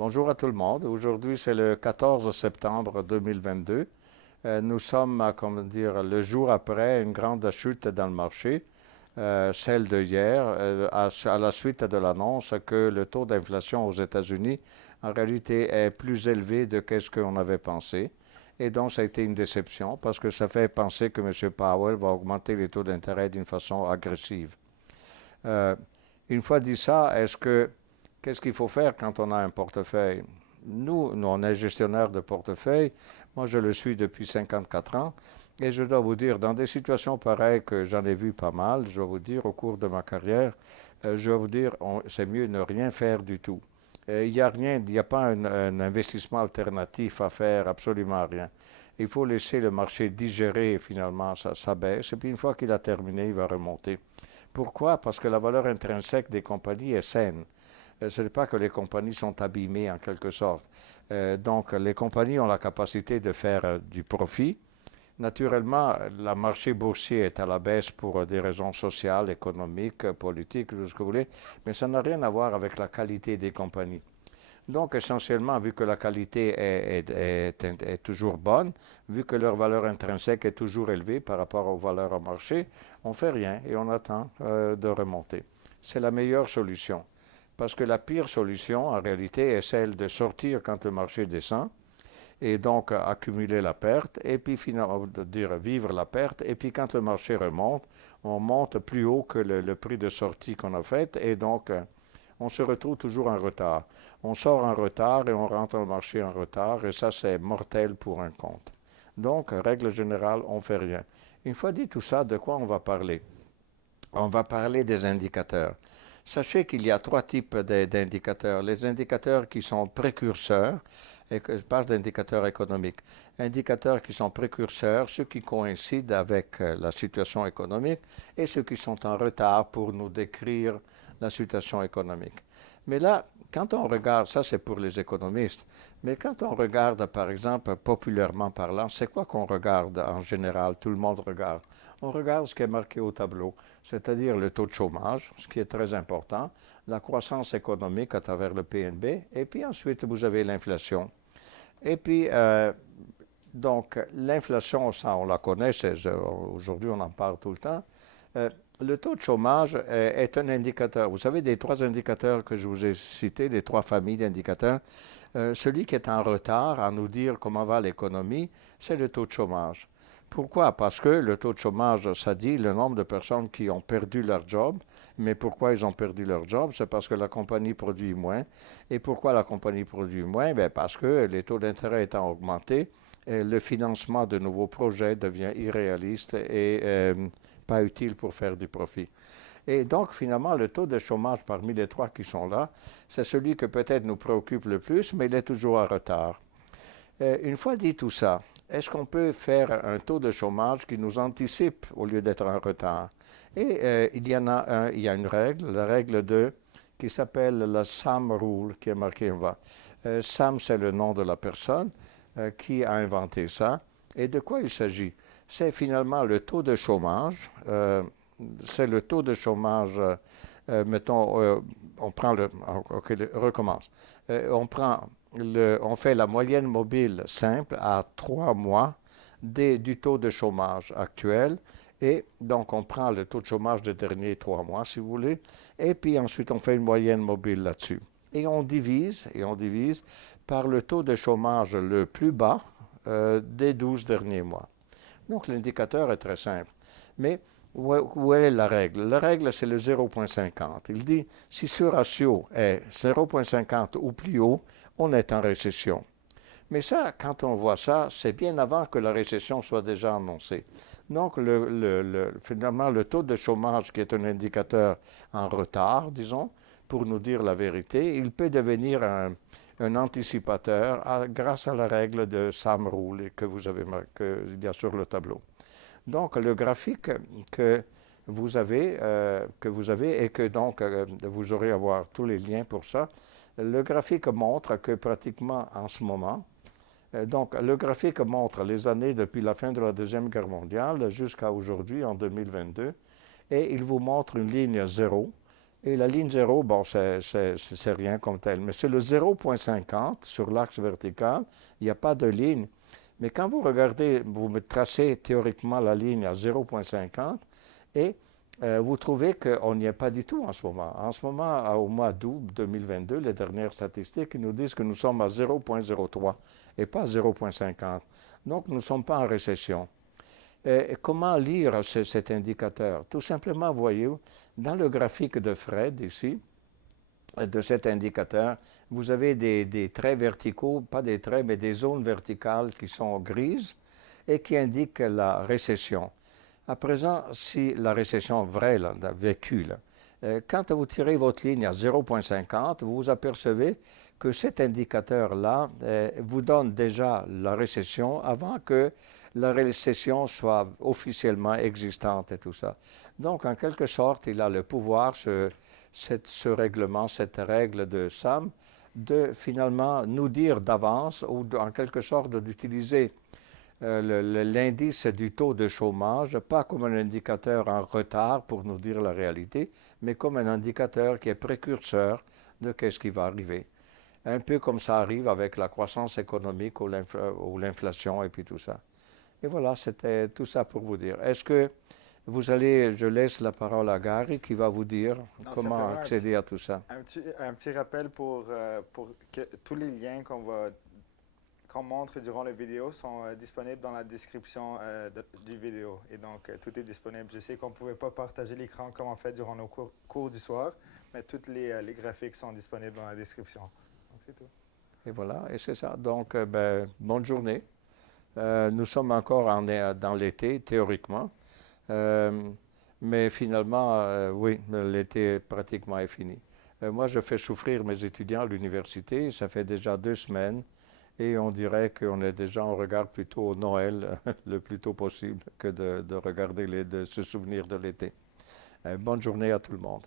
Bonjour à tout le monde. Aujourd'hui, c'est le 14 septembre 2022. Nous sommes, comment dire, le jour après une grande chute dans le marché, celle de hier, à la suite de l'annonce que le taux d'inflation aux États-Unis, en réalité, est plus élevé de ce qu'on avait pensé. Et donc, ça a été une déception parce que ça fait penser que M. Powell va augmenter les taux d'intérêt d'une façon agressive. Euh, une fois dit ça, qu'est-ce qu'il faut faire quand on a un portefeuille? Nous, on est gestionnaire de portefeuille. Moi, je le suis depuis 54 ans. Et je dois vous dire, dans des situations pareilles que j'en ai vu pas mal, je dois vous dire, au cours de ma carrière, je dois vous dire, c'est mieux ne rien faire du tout. Il n'y a rien, il n'y a pas un investissement alternatif à faire, absolument rien. Il faut laisser le marché digérer finalement sa baisse. Et puis une fois qu'il a terminé, il va remonter. Pourquoi? Parce que la valeur intrinsèque des compagnies est saine. Ce n'est pas que les compagnies sont abîmées en quelque sorte. Donc, les compagnies ont la capacité de faire du profit. Naturellement, le marché boursier est à la baisse pour des raisons sociales, économiques, politiques, tout ce que vous voulez, mais ça n'a rien à voir avec la qualité des compagnies. Donc, essentiellement, vu que la qualité est toujours bonne, vu que leur valeur intrinsèque est toujours élevée par rapport aux valeurs au marché, on ne fait rien et on attend de remonter. C'est la meilleure solution. Parce que la pire solution, en réalité, est celle de sortir quand le marché descend et donc accumuler la perte et puis finalement dire vivre la perte et puis quand le marché remonte, on monte plus haut que le prix de sortie qu'on a fait et donc on se retrouve toujours en retard. On sort en retard et on rentre dans le marché en retard et ça c'est mortel pour un compte. Donc, règle générale, on ne fait rien. Une fois dit tout ça, de quoi on va parler? On va parler des indicateurs. Sachez qu'il y a trois types d'indicateurs. Les indicateurs qui sont précurseurs, et que je parle d'indicateurs économiques. Indicateurs qui sont précurseurs, ceux qui coïncident avec la situation économique et ceux qui sont en retard pour nous décrire la situation économique. Mais là, quand on regarde, ça c'est pour les économistes, mais quand on regarde par exemple populairement parlant, c'est quoi qu'on regarde en général, tout le monde regarde? On regarde ce qui est marqué au tableau, c'est-à-dire le taux de chômage, ce qui est très important, la croissance économique à travers le PNB, et puis ensuite vous avez l'inflation. Et puis, donc, l'inflation, ça on la connaît, aujourd'hui on en parle tout le temps. Euh, le taux de chômage est un indicateur. Vous savez, des trois indicateurs que je vous ai cités, des trois familles d'indicateurs, celui qui est en retard à nous dire comment va l'économie, c'est le taux de chômage. Pourquoi? Parce que le taux de chômage, ça dit le nombre de personnes qui ont perdu leur job. Mais pourquoi ils ont perdu leur job? C'est parce que la compagnie produit moins. Et pourquoi la compagnie produit moins? Bien, parce que les taux d'intérêt étant augmentés, le financement de nouveaux projets devient irréaliste et pas utile pour faire du profit. Et donc, finalement, le taux de chômage parmi les trois qui sont là, c'est celui que peut-être nous préoccupe le plus, mais il est toujours en retard. Une fois dit tout ça, est-ce qu'on peut faire un taux de chômage qui nous anticipe au lieu d'être en retard? Et il y a une règle, la règle 2, qui s'appelle la SAM Rule, qui est marquée en bas. SAM, c'est le nom de la personne qui a inventé ça. Et de quoi il s'agit? C'est finalement le taux de chômage. C'est le taux de chômage, mettons, on prend le, ok, recommence. On fait la moyenne mobile simple à 3 mois du taux de chômage actuel. Et donc, on prend le taux de chômage des derniers 3 mois, si vous voulez, et puis ensuite, on fait une moyenne mobile là-dessus. Et on divise par le taux de chômage le plus bas des 12 derniers mois. Donc, l'indicateur est très simple. Mais où est la règle? La règle, c'est le 0,50. Il dit, si ce ratio est 0,50 ou plus haut, on est en récession. Mais ça, quand on voit ça, c'est bien avant que la récession soit déjà annoncée. Donc, finalement, le taux de chômage, qui est un indicateur en retard, disons, pour nous dire la vérité, il peut devenir un anticipateur grâce à la règle de Sam Rule que vous avez qu'il y a sur le tableau. Donc, le graphique que vous avez et que donc vous aurez à voir tous les liens pour ça, le graphique montre que pratiquement en ce moment, donc le graphique montre les années depuis la fin de la Deuxième Guerre mondiale jusqu'à aujourd'hui, en 2022, et il vous montre une ligne zéro Et la ligne 0, bon, c'est rien comme tel. Mais c'est le 0,50 sur l'axe vertical. Il n'y a pas de ligne. Mais quand vous regardez, vous me tracez théoriquement la ligne à 0,50 et vous trouvez qu'on n'y est pas du tout en ce moment. En ce moment, au mois d'août 2022, les dernières statistiques nous disent que nous sommes à 0,03 et pas 0,50. Donc, nous ne sommes pas en récession. Et comment lire cet indicateur? Tout simplement, voyez-vous, dans le graphique de Fred ici, de cet indicateur, vous avez des traits verticaux, pas des traits, mais des zones verticales qui sont grises et qui indiquent la récession. À présent, si la récession vraie, là, vécue, là, quand vous tirez votre ligne à 0,50, vous vous apercevez que cet indicateur-là vous donne déjà la récession avant que la récession soit officiellement existante et tout ça. Donc, en quelque sorte, il a le pouvoir, ce règlement, cette règle de Sam, de finalement nous dire d'avance ou en quelque sorte d'utiliser l'indice du taux de chômage, pas comme un indicateur en retard pour nous dire la réalité, mais comme un indicateur qui est précurseur de ce qui va arriver. Un peu comme ça arrive avec la croissance économique ou l'inflation et puis tout ça. Et voilà, c'était tout ça pour vous dire. Est-ce que vous allez, je laisse la parole à Gary qui va vous dire Non, comment simplement accéder à tout ça. un petit rappel pour que tous les liens qu'on montre durant la vidéo sont disponibles dans la description du vidéo. Et donc, tout est disponible. Je sais qu'on ne pouvait pas partager l'écran comme on fait durant nos cours du soir, mais tous les graphiques sont disponibles dans la description. Donc, c'est tout. Et voilà, et c'est ça. Donc, bonne journée. Nous sommes encore dans l'été, théoriquement. Euh, mais finalement, oui, l'été pratiquement est fini. Moi, je fais souffrir mes étudiants à l'université. Ça fait déjà 2 semaines. Et on dirait qu'on est déjà, on regarde plutôt au Noël le plus tôt possible que de regarder, de se souvenir de l'été. Bonne journée à tout le monde.